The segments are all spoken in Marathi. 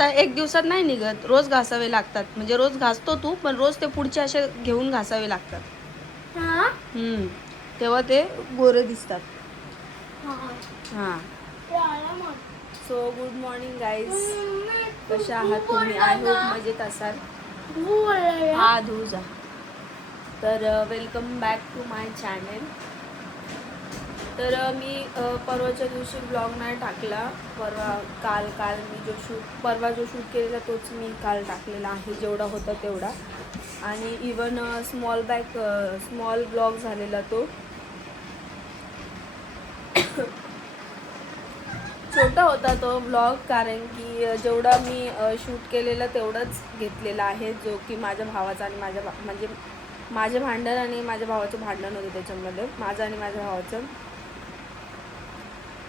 आता एक दिवसात नाही निघत, रोज घासावे लागतात. म्हणजे रोज घासतो तू, पण रोज ते पुढचे असे घेऊन घासावे लागतात. तेव्हा ते गोरे दिसतात. हां. सो गुड मॉर्निंग गाईज, कशा आहात तुम्ही? आय होप मजेत असाल. हा धू जा. तर welcome back to my channel. तर मी परवाच्या दिवशी ब्लॉग नाही टाकला. काल मी परवा जो शूट केलेला तोच मी काल टाकलेला आहे, जेवढा होता तेवढा. आणि इवन स्मॉल ब्लॉग झालेला तो. छोटा होता तो ब्लॉग, कारण की जेवढा मी शूट केलेला तेवढंच घेतलेला आहे, जो की माझ्या भावाचा आणि म्हणजे माझे भांडण आणि माझ्या भावाचं भांडण होतं त्याच्यामध्ये, माझं आणि माझ्या भावाचं.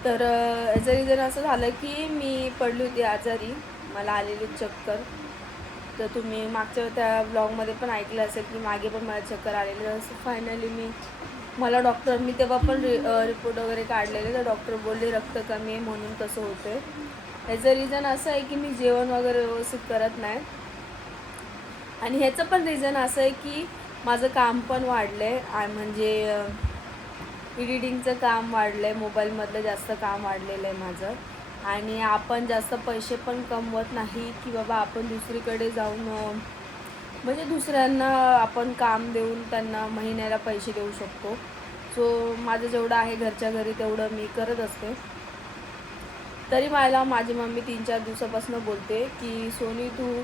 तर याचं रिझन असं झालं की मी पडली होती आजारी, मला आलेली चक्कर. तर तुम्ही मागच्या त्या ब्लॉगमध्ये पण ऐकलं असेल की मागे पण मला चक्कर आलेली. असं फायनली मी तेव्हा पण रिपोर्ट वगैरे काढलेले, तर डॉक्टर बोलले रक्त कमी आहे म्हणून तसं होतं आहे. ह्याचं रिझन असं आहे की मी जेवण वगैरे व्यवस्थित करत नाही. आणि ह्याचं पण रिझन असं आहे की माझं काम पण वाढलं आहे, म्हणजे एडिटिंगचं काम वाढलं आहे, मोबाईलमधलं जास्त काम वाढलेलं आहे माझं. आणि आपण जास्त पैसे पण कमवत नाही की बाबा आपण दुसरीकडे जाऊन म्हणजे दुसऱ्यांना आपण काम देऊन त्यांना महिन्याला पैसे देऊ शकतो. सो माझं जेवढं आहे घरच्या घरी तेवढं मी करत असते. तरी मला माझी मम्मी 3-4 दिवसापासून बोलते की सोनी तू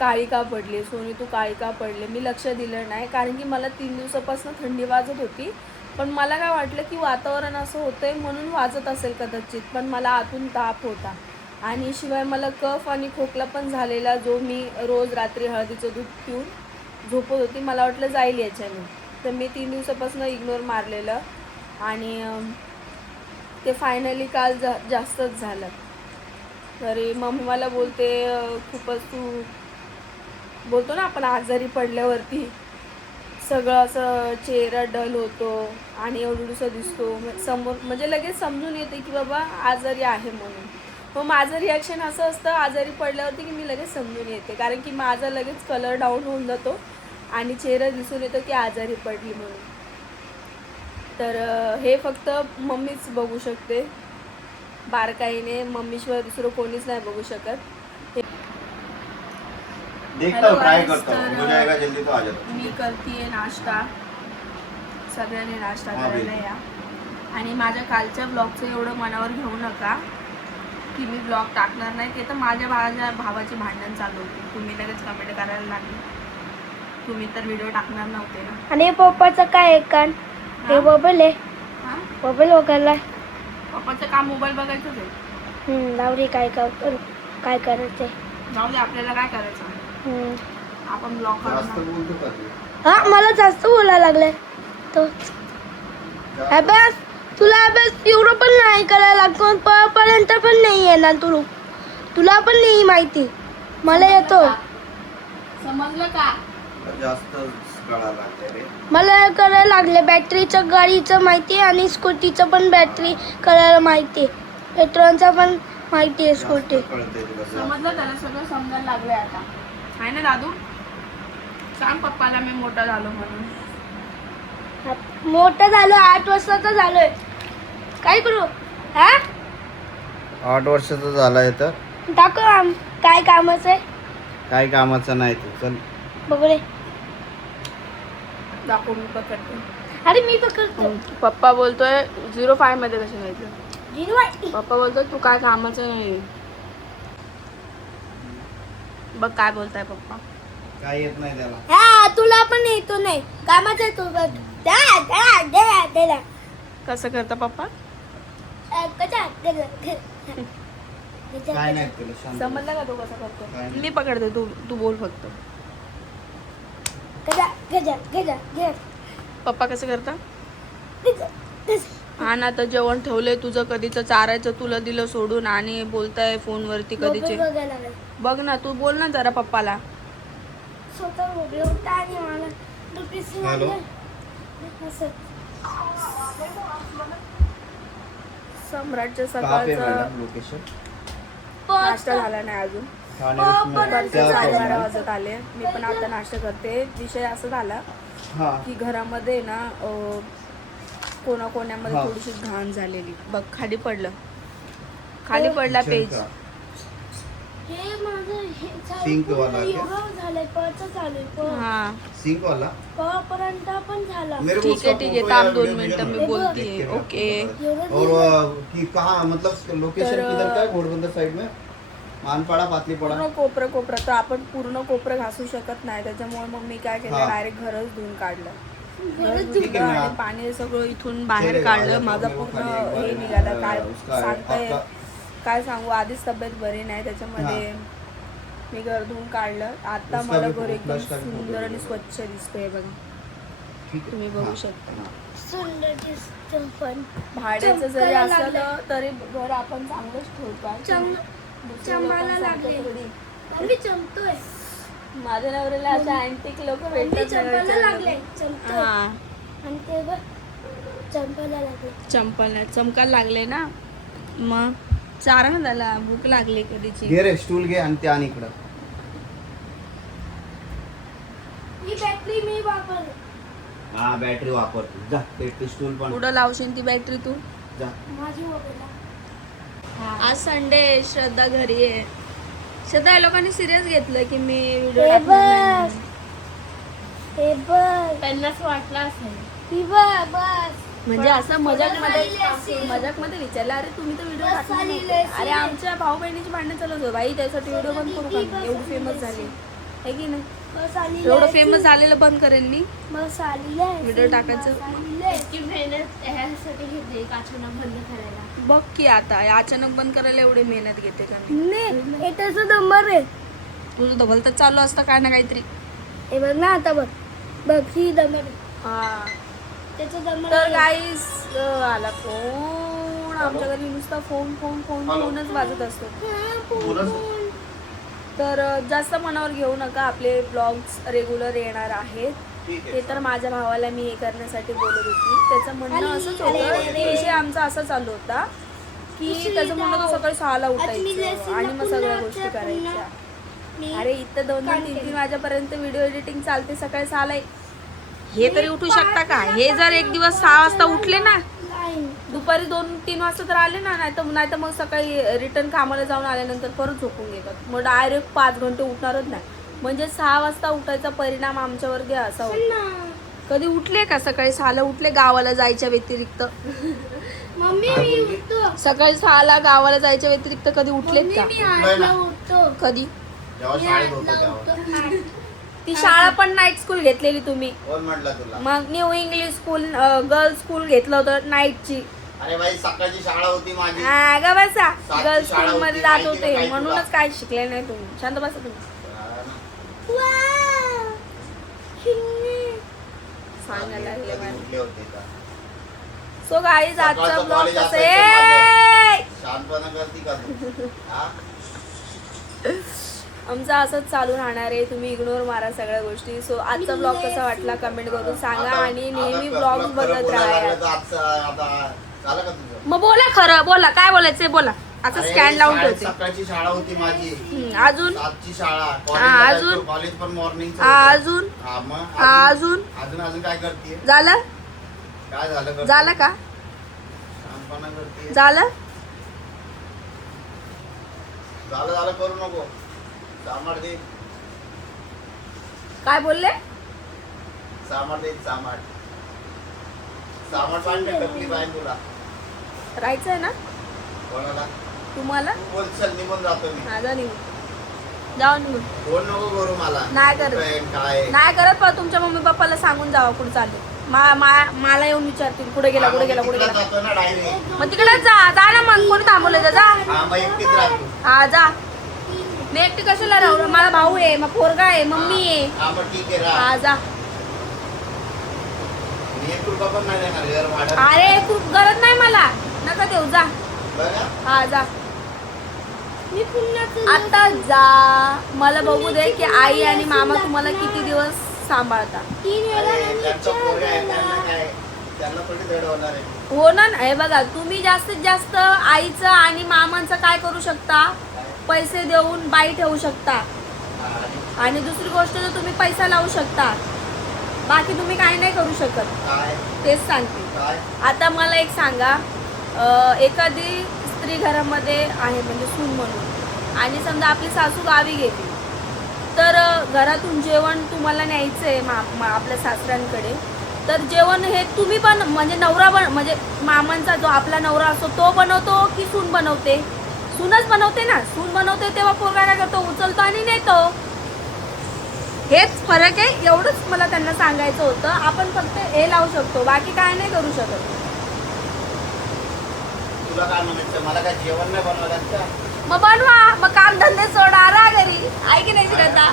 काळी का पडले. मी लक्ष दिलं नाही, कारण की मला 3 दिवसापासून थंडी वाजत होती. पण मला काय वाटलं की वातावरण असं होतं आहे म्हणून वाजत असेल कदाचित, पण मला आतून ताप होता. आणि शिवाय मला कफ आणि खोकला पण झालेला, जो मी रोज रात्री हळदीचं दूध पिऊन झोपत होती. मला वाटलं जाईल याच्याने, तर मी 3 दिवसापासून इग्नोर मारलेलं. आणि ते फायनली काल जास्तच झालं. तरी मम्मी मला बोलते खूपच तू बोलतो ना आपण आजारी पडल्यावरती सगळं असं चेहरा डल होतो आणि एवढूसा दिसतो समोर, म्हणजे लगेच समजून येते की बाबा आजारी आहे म्हणून. मग माझं रिॲक्शन असं असतं आजारी पडल्यावरती की मी लगेच समजून येते, कारण की माझा लगेच कलर डाऊन होऊन जातो आणि चेहरा दिसून येतो की आजारी पडली म्हणून. तर हे फक्त मम्मीच बघू शकते बारकाईने, मम्मीशिवाय दुसरं कोणीच नाही बघू शकत. देखता हूँ, ट्राई करता हूँ, हो जाएगा जल्दी तो आ जाता. मी करते नाश्ता, सगळ्यांनी नाश्ता करायला या. आणि माझ्या कालच्या ब्लॉगचं एवढं मनावर घेऊ नका की मी ब्लॉग टाकणार नाही. ते तर माझ्या भावाची भांडण चालू होती, तुम्ही लगेच कमेंट करायला लागले. तुम्ही तर व्हिडिओ टाकणार नव्हते ना. आणि पप्पाचं काय आहे कान हे बबल आहे, बबल वगैरे पप्पाचं काम मोबाईल बघायचंच आहे. लावरी काय करायचंय, जाऊ दे, आपल्याला काय करायचं, आपण ब्लॉग जास्त करणार. बोलतो का तू? हा मला जास्त बोलायला लागलाय तो. अभ्यास तुला अभ्यास एवढं पण नाही करायला लागतो, पर्यंत पण नाही येणार तुला पण नाही माहिती, मला येतो. समजलं का? जास्त कळायला लागले रे. मला करायला लागले बॅटरीचं, गाडीचं माहिती आणि स्कूटीचं पण बॅटरी करायला माहिती, पेट्रोलचं पण माहिती आहे स्कूटी. समजलं, त्याला सगळं समजायला लागलंय आता, आहे ना दादू? सांग पप्पाला मी मोठा झालो म्हणून. मोठं झालो, 8 वर्षाचा झालोय, काय करू? हा 8 वर्षाचा झालाय तर दाखव काय कामाचं आहे. काय कामाचं नाही तू, चल बघू रे. दाखव, मी पकडते. अरे मी पकडतो. पप्पा बोलतोय 05 मध्ये कसं घ्यायचं. पप्पा बोलतोय तू काय कामाचं नाही. बघ काय बोलताय पप्पा. काय येत नाही त्याला. हा तुला पण येतो नाही, कामाचं आहे तू. कसं करता पप्पा? काय नाही तुला शांत. समजलं का तू कसं करतो? काय नाही. मी पकडते, तू बोल फक्त. पप्पा कसं करता? हा ना, तर जेवण ठेवलंय तुझं कधीचं, चारायचं तुला दिलं सोडून आणि बोलताय फोनवरती कधीचे. बघ ना, तू बोल ना जरा पप्पाला. हॅलो. सम्राटच्या कहाँ पे सकाळचं मॅडम लोकेशन? नाश्ता झाला नाही अजून. दुपारचे 12:30 वाजत आले. मी पण आता नाश्ता करते. विषय असा झाला हा की घरामध्ये ना कोणाकोण्यामध्ये हा. थोडीशी घाण झालेली. बघ खाली पडलं, खाली पडला पेज. हे माझं हे Sink वाला क्या? एवढं झालंय पळचं चालू आहे हा सिंक वाला पर्यंत पण झाला मेरे को ठीक उसका आहे ठीक आहे, फोटो थांब या 2 वीडियो मिनिटं भेजना मी मेरे को। बोलतीये. देख के मैं ओके आपको बता रहा हूँ। और कि कहाँ मतलब लोकेशन तर, किधर का है घोड़बंदर साइड में मानपाड़ा पातलीपाड़ा पूर्ण कोपरं तर आपण पूर्ण कोपरं घासू शकत नाही. त्याच्यामुळे मग मी काय केलं, हा. डायरेक्ट घरच धुवून काढलं. घर ठीक धुतलं आहे ना. आणि पाणी सगळं इथून बाहेर चलेगा, काढलं. या माझा तो मेरे को पूर्ण खाली एक बार हे है, निघालं. काय उसका सांगताय, आपका- काय सांगू, आधीच तब्येत बरी नाही. त्याच्यामध्ये मी घर धुवून काढलं. आता उसका मला भी घर एकदम flash का भी photo सुंदर आणि भेजो. स्वच्छ दिसतंय बघा. ठीक है तुम्ही बघू हाँ। शकता. सुंदर दिसतं पण भाड्याचं जरी चमकायला असलं लागलंय. तरी घर आपण चांगलंच ठेवतो. दुसऱ्या चमकायला लोकांसारखं लागलंय. थोडी. मम्मी चमतोय माझ्या नवऱ्याला अशा अँटिक लोक मम्मी भेटतात चंपाला ना लागले विचारायला. चमतोय हा आणि ते बघ चंपाला लागले चमकायला लागले ना. मग चारा ना त्याला, भूक लागली कधीची. घे रे स्टूल घे आणि ते आण इकडं. ही बॅटरी मी वापर हा बॅटरी वापरतो जा ते स्टूल पण कुठं लावशील ती बॅटरी तू? जा माझी मोबाईल आज संडे, श्रद्धा घरी आहे. श्रद्धा या लोकांनी सिरियस घेतलं की मी व्हिडिओ हे टाकणार बघ नाही. हे बघ त्यांनाच वाटलं असेल. ही बघ बस म्हणजे असं मजाक आलेली असेल. मध्ये विचारलं, अरे तुम्ही तर व्हिडिओ बस टाकणार आलेली नव्हते. असेल. अरे आमच्या भाऊ बहिणीची भांडणं चालत होतं बाई, त्यासाठी व्हिडिओ बंद करू का मी? एवढी फेमस झाली आहे की नाही? बस आली एवढं फेमस झालेलं बंद करेन मी. बस आलेली आहे व्हिडिओ टाकायचं. इतकी मेहनत ह्यासाठी घेतली अचानक बंद करायला बघ की आता अचानक बंद करायला एवढी मेहनत घेते का मी? नाही हे त्याचा नंबर आहे तुझं डबल तर चालू असतं काय ना काहीतरी. हे बघ ना आता बघ बघ ही नंबर हा त्याचा नंबर तर गाईस आला फोन. आमच्या घरी नुसता फोन फोन फोन फोनच वाजत असतो. तर जास्त मनावर घेऊ नका. आपले ब्लॉग्स रेग्युलर येणार आहेत. ठीक ते आहे तर माझ्या भावाला मी हे करण्यासाठी बोलत होती. त्याचं म्हणणं असंच होतं की विषय आमचा असा चालू होता की त्याचं म्हणणं होतं सकाळी 6ला उठायचं आणि मग सगळ्या गोष्टी करायच्या. अरे इथं 2-3 वाजेपर्यंत व्हिडिओ एडिटिंग चालते. सकाळी 6ला हे तरी उठू शकता का? हे जर एक दिवस 6 वाजता उठले ना, दुपारी 2-3 वाजता तर आले ना, नाही तर मग सकाळी रिटर्न कामाला जाऊन आल्यानंतर परत झोपून घेतात. मग डायरेक्ट 5 घंटे उठणारच नाही. म्हणजे 6 वाजता उठायचा परिणाम आमच्यावरती असा होता. कधी उठले का सकाळी 6ला उठले गावाला जायच्या व्यतिरिक्त? मम्मी मी उठतो सकाळी 6ला गावाला जायच्या व्यतिरिक्त कधी उठलेत का? मी 8ला उठतो कधी? जेव्हा शाळेत होतो तेव्हा ती शाळा पण नाईट स्कूल घेतलेली तुम्ही. कोण म्हटलं तुला? मग new English school girls school घेतलं होतं नाईटची. अरे बाई सकाळची शाळा होती माझी. ग बसा. सातची गर्ल्स शाळा स्कूल मध्ये होती, जात माहिती होते नाही म्हणूनच तुला. काय शिकले नाही तुम्ही. शांत बसा तुम्ही. सांगायला लागले कधी मला. उठले होते का? सो गाईज आजचा सकाळचं ब्लॉग college कसं असायचं आहे? शांतपणा करती का तू? हा? आमचं असंच चालू राहणार आहे. तुम्ही इग्नोर मारा सगळ्या गोष्टी. सो आजचा ब्लॉग कसा वाटला कमेंट करून सांगा आणि नेहमी ब्लॉग बघत राहा. आता झालं का तुझं? मग बोला खरं, बोला काय बोलायचंय बोला. आता अरे, स्कॅन लावून शाळेत ठेवते. सकाळची शाळा होती माझी. अजून 7ची शाळा. अजून? कॉलेज पण मॉर्निंग. अजून मग अजून अजून अजून काय करते? झालं काय झालं करते? झालं का? शांतपणा करते. झालं झालं झालं करू नको. सामार दे. काय बोलले? सामार दे. सामार पाहिजे टकली पाहिजे तुला. राहायचंय ना कोणाला? तुम्हाला? तू बोल चल निघून जातो मी. माझा निघून जाऊ निघून. बोल नको करू मला. नाही करत. कुठं काय नाही करत. पण तुमच्या मम्मी पप्पाला सांगून जावा कुठे चालले. मला येऊन विचारतील कुठे गेला कुठे गेला कुठे गेला. जातो ना डायरेक्ट. मग तिकडे जा ना मग. कोणी थांबवलं जा. हा मग एकटीच राहतो. हा जा. मी एकटी कशाला राहू? मला भाऊ आहे, मग पोरगा आहे, मम्मी आहे. हा मग ठीक आहे राहा. हा जा. मी 1 रुपया पण नाही देणार घर भाडं. अरे खूप गरज नाही मला. नका देऊ जा. बघा हा जा. मी पुन्हा आता जा. मला बघू दे की आई आणि मामा तुम्हाला किती दिवस सांभाळता. 3 वेळा अरे, त्यांचा पोरगा आहे, त्यांना काय त्यांना थोडी धड होणार आहे. हो ना. हे बघा तुम्ही जास्तीत जास्त आईचं आणि मामांचं काय करू शकता? पैसे देऊन बाई ठेवू शकता हा, आणि दुसरी गोष्ट तर तुम्ही पैसा लावू शकता, बाकी तुम्ही काही नाही करू शकत. काय तेच सांगते. काय आता मला एक सांगा, एखादी स्त्री घरामध्ये आहे म्हणजे सून म्हणून, आणि समजा आपली सासू गावी गेली, तर घरातून जेवण तुम्हाला न्यायचं आहे आपल्या सासऱ्यांकडे, तर जेवण हे तुम्ही पण म्हणजे नवरा म्हणजे मामांचा जो आपला नवरा असतो तो बनवतो की सून बनवते? सूनच बनवते ना. सून बनवते तेव्हा पोरगा काय करतो, उचलतो आणि नेतो. हेच फरक आहे. एवढंच मला त्यांना सांगायचं होतं. आपण फक्त हे लावू शकतो, बाकी काय नाही करू शकत. तुला काय म्हणायचं, मला काय जेवण नाही बनवायचं का? मग बनवा, मग काम धंदे सोडा, राहा घरी. आहे की नाही श्रद्धा?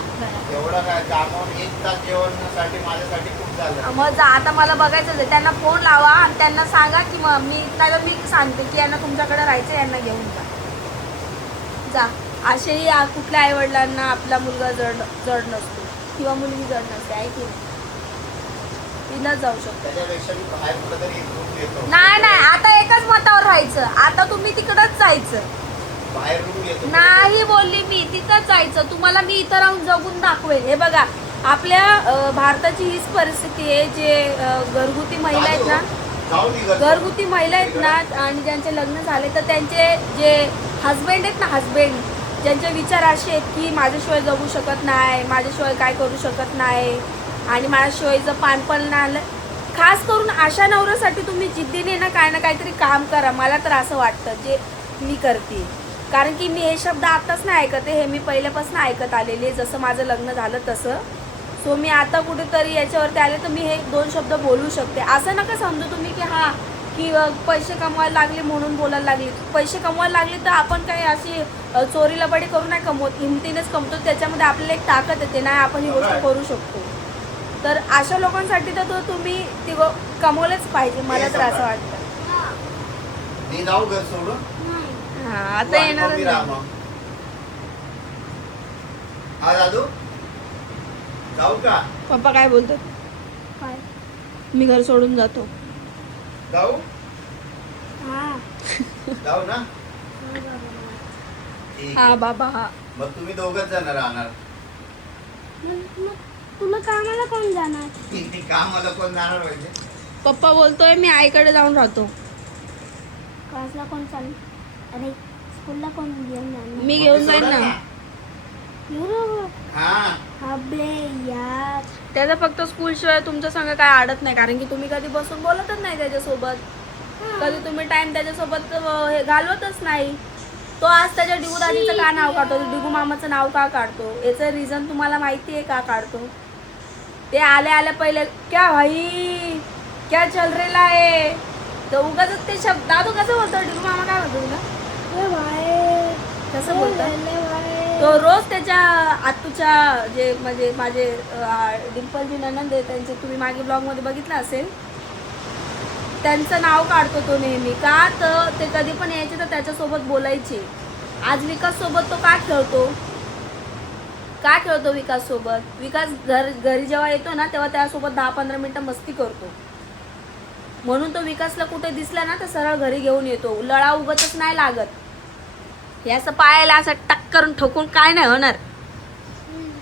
एवढं काय कामावर 1 तास जेवणासाठी माझ्यासाठी खूप झालं. मग जा, आता मला बघायचंच आहे. त्यांना फोन लावा आणि त्यांना सांगा की मग मी सांगते की यांना तुमच्याकडे राहायचं, यांना घेऊन जा. असेही कुठल्या आईवडिलांना आपला मुलगा जड नसतो किंवा मुलगी जड नसते, आहे की नाही? तिलाच जाऊ शकतो. त्याच्यापेक्षा मी बाहेर कुठेतरी रूम घेतो. नाही, आता एकच मतावर राहायचं. आता तुम्ही तिकडच जायचं. बाहेर रूम घेतो. नाही बोलली मी, तिथंच जायचं. तुम्हाला मी इथं राहून जगून दाखवेल. हे बघा, आपल्या भारताची हीच परिस्थिती आहे. जे घरगुती महिला आहेत ना, घरगुती महिला आहेत ना, आणि ज्यांचे लग्न झाले तर त्यांचे जे हजबंड आहेत ना, हजबंड ज्यांचे विचार असे आहेत की माझ्याशिवाय जगू शकत नाही, माझ्याशिवाय काय करू शकत नाही, आणि माझ्याशिवाय जर पान पण नाही आलं, खास करून अशा नवऱ्यासाठी तुम्ही जिद्दीने ना काहीतरी काम करा. मला तर असं वाटतं जे मी करते. कारण की मी हे शब्द आताच नाही ऐकते, हे मी पहिल्यापासून ऐकत आलेले, जसं माझं लग्न झालं तसं. सो मी आता कुठेतरी याच्यावरती आले तर मी हे 2 शब्द बोलू शकते. असं नका समजू तुम्ही की की पैसे कमवायला लागले म्हणून बोलायला लागले. पैसे कमवायला लागले तर आपण काही अशी चोरी लबाडी करू नाही कमवत, हिमतीनेच कमवतो. त्याच्यामध्ये आपल्याला एक ताकद येते, नाही आपण ही गोष्ट करू शकतो. तर अशा लोकांसाठी तर तुम्ही ती कमवलंच पाहिजे, मला तर असं वाटतं. मी जाऊ घर सोडून. हा, आता येणार हा दादू, जाऊ का? पप्पा काय बोलतात? काय? मी घर सोडून जातो. जाऊ हा. जाऊ ना. ठीक हा आहे. बाबा, हा. मग तुम्ही दोघच जण राहणार. मग तुला कामाला कोण जाणार? कामाला कोण जाणार पाहिजे? पप्पा बोलतोय मी आईकडे जाऊन राहतो. क्लासला कोण चालू? अरे स्कूलला कोण घेऊन जाणार? मी घेऊन जाईन ना. हा, अबे यार, त्याचा फक्त स्कूल शिवाय तुमच्या संग काय आडत नाही. कारण की तुम्ही कधी बसून बोलतच नाही त्याच्यासोबत, कधी तुम्ही टाइम त्याच्यासोबत हे घालवतच नाही. तो आज त्याच्या डिगू दादीचं का नाव काढतो, डिगू मामाचं नाव का काढतो, याचं रिझन तुम्हाला माहिती आहे का काढतो? ते आल्या पहिले क्या भाई क्या चल रेला आहे, तर उगाच ते शब्द. दादू कसं बोलतो, डिगू मामा काय बोलतो तुला? कसं बोलतो तो रोज? त्याच्या आत्तूच्या जे म्हणजे माझे डिंपलजी ननंद आहे त्यांचे, तुम्ही मागे ब्लॉगमध्ये बघितलं असेल, त्यांचं नाव काढतो तो नेहमी. का तर ते कधी पण यायचे तर त्याच्यासोबत बोलायचे. आज विकास सोबत तो का खेळतो विकास सोबत? विकास घरी जेव्हा येतो ना तेव्हा त्यासोबत 10-15 मिनिटं मस्ती करतो. म्हणून तो विकासला कुठे दिसला ना तर सरळ घरी घेऊन येतो. लळा उगतच नाही लागत. हे असं पायाला असं टक करून ठोकून काय नाही होणार,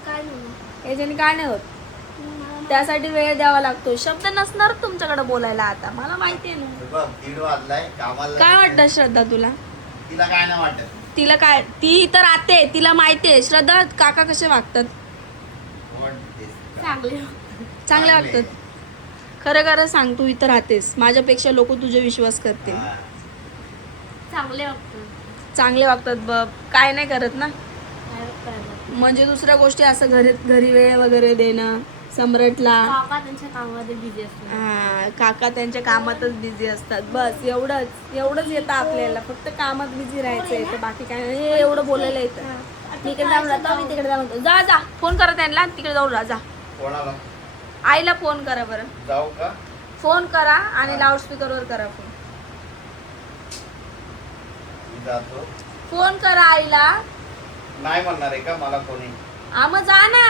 काय म्हणू? याच्याने काय नाही होत. त्यासाठी वेळ द्यावा लागतो. शब्द नसणार तुमच्याकडे बोलायला. आता मला माहिती आहे ना. बघ 1:30 वाजलाय, कामाला काय वाटतं श्रद्धा तुला? तिला काय नाही वाटत. तिला काय, ती इथं राहते, तिला माहिती आहे श्रद्धा काका कसे वागतात. चांगले वागतात. खरं खरं सांग, तू इथं राहतेस, माझ्यापेक्षा लोक तुझे विश्वास करतील. हा. चांगले वागतात काय नाही करत ना. म्हणजे दुसऱ्या गोष्टी असं घरी वेळ वगैरे देणं. सम्राटला काका त्यांच्या कामामध्ये बिझी असतो. काका त्यांच्या कामातच बिझी असतात. बस एवढंच येतं आपल्याला. फक्त कामात बिझी राहायचं येतं, बाकी काय नाही. हे एवढं बोलायला येतं. मी इकडे जाऊन राहतो, मी तिकडे जाऊन राहतो. जा फोन करा त्यांना, तिकडे जाऊन राहा. जा कोणाला आईला फोन करा बरं. जाऊ का? फोन करा आणि लाऊडस्पीकरवर करा फोन. मी जातो. फोन करा आईला. नाही म्हणणार आहे का मला कोणी? मग जा ना.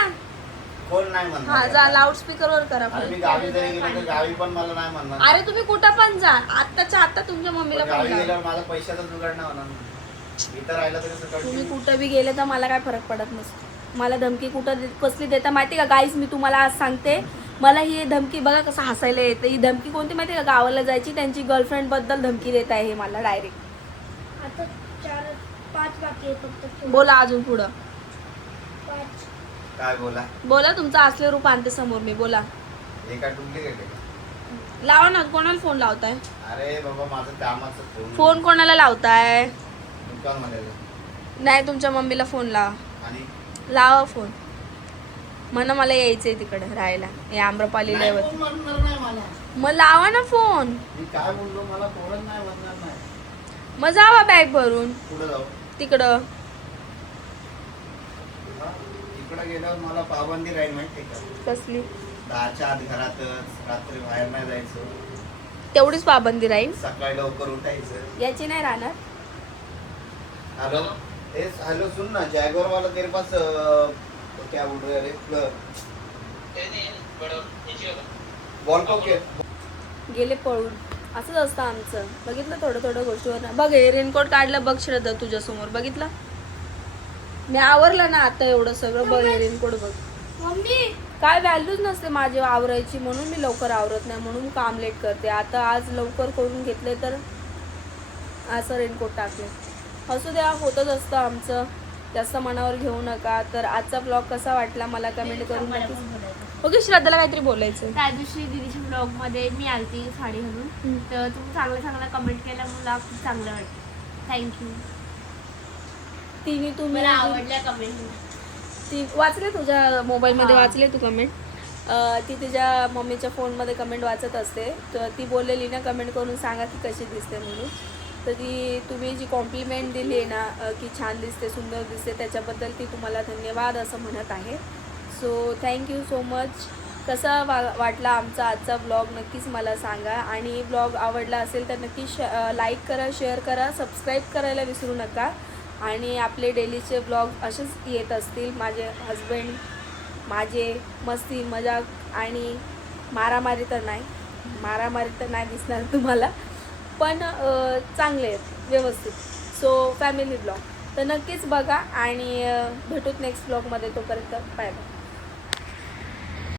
कोण नाही हा म्हणणार? जा, लाऊडस्पीकरवर करा अरे मी फोन. गावी जरी गेलो तर गावी पण मला नाही म्हणणार. अरे तुम्ही कुठं पण जा, आत्ताच्या आत्ता तुमच्या मम्मीला पण फोन गावी करा. गेल्यावर माझा पैशाचा जुगाड नाही होणार ना. इथं राहिला तरी सकाळी तुम्ही कुठं बी गेले तर मला काय फरक पडत नसतो. मला धमकी कसली देता माहिती का गाईस, मी तुम्हाला आज सांगते. मला ही धमकी बघा कसं हसायला येते. ही धमकी कोणती माहिती का, गावाला जायची त्यांची गर्लफ्रेंड बद्दल धमकी देत आहे हे मला डायरेक्ट. आता 4-5 बाकी आहे फक्त. बोला अजून पुढं 5. काय बोला बोला, तुमचं असले रूप आणते समोर मी. बोला, एका डुप्लिकेट आहे. लावा ना. कोणाला फोन लावताय? अरे बाबा माझं कामाचं फोन कोणाला लावताय? दुकान मध्ये नाही, तुमच्या मम्मीला फोन लावा. आणि लावा फोन. म्हणा मला यायचंय तिकडे राहायला, हे आम्रपाली नाही लेवल. कोण म्हणणार नाही मला. मग लावा ना फोन. मी काय बोललो, मला कोणच नाही म्हणणार नाही. मग जावा बॅग भरून पुढे जाऊ. तिकडं. इकडे गेल्यावर मला पाबंदी राहील माहितीये का, कसली? 10च्या आत घरातच, रात्री बाहेर नाही जायचं, तेवढीच पाबंदी राहील. सकाळी लवकर उठायचं. याची नाही राहणार. हेलो हेलो सुन ना, जैगोर वाला तेरे पास क्या बोल रहे अरे बॉल को के गेले पळून. असंच असतं आमचं. बघितलं, थोडं थोडं गोष्टीवर ना. बघ हे रेनकोट काढलं, बघ श्रद्धा तुझ्यासमोर. बघितलं मी आवरलं ना आता एवढं सगळं. बघ हे रेनकोट बघ. मम्मी काय व्हॅल्यूच नसते माझी आवरायची, म्हणून मी लवकर आवरत नाही, म्हणून काम लेट करते. आता आज लवकर करून घेतले तर असं रेनकोट टाकले. असू द्या, होतच असतं आमचं. जास्त मनावर घेऊ नका. तर आजचा ब्लॉग कसा वाटला मला कमेंट करून नक्कीच. ओके, श्रद्धाला काहीतरी बोलायचं. त्या दिवशी दीदीच्या ब्लॉगमध्ये मी आलती साडी घालून, तर तुम्ही चांगलं चांगलं कमेंट केलं, मला खूप चांगलं वाटतं. थँक्यू. तिने तुम्ही मला आवडल्या कमेंट. ती वाचले तुझ्या मोबाईलमध्ये? वाचले तू कमेंट? ती तिच्या मम्मीच्या फोनमध्ये कमेंट वाचत असते. तर ती बोललेली ना, कमेंट करून सांगा की कशी दिसते म्हणून. तर ती तुम्ही जी कॉम्प्लिमेंट दिली आहे ना की छान दिसते, सुंदर दिसते, त्याच्याबद्दल ती तुम्हाला धन्यवाद असं म्हणत आहे. So thank you so much. कसा वाटला आमचा आजचा ब्लॉग नक्कीच मला सांगा. आणि ब्लॉग आवडला असेल तर नक्कीच लाईक करा, शेअर करा, सबस्क्राईब करायला विसरू नका. आणि आपले डेलीचे ब्लॉग असेच येत असतील. माझे हस्बंड माझे मस्ती मजाक आणि मारामारी तर नाही दिसणार तुम्हाला, पण चांगले आहेत, व्यवस्थित. सो फॅमिली ब्लॉग तर नक्कीच बघा आणि भेटूत नेक्स्ट ब्लॉगमध्ये. तोपर्यंत बाय बाय.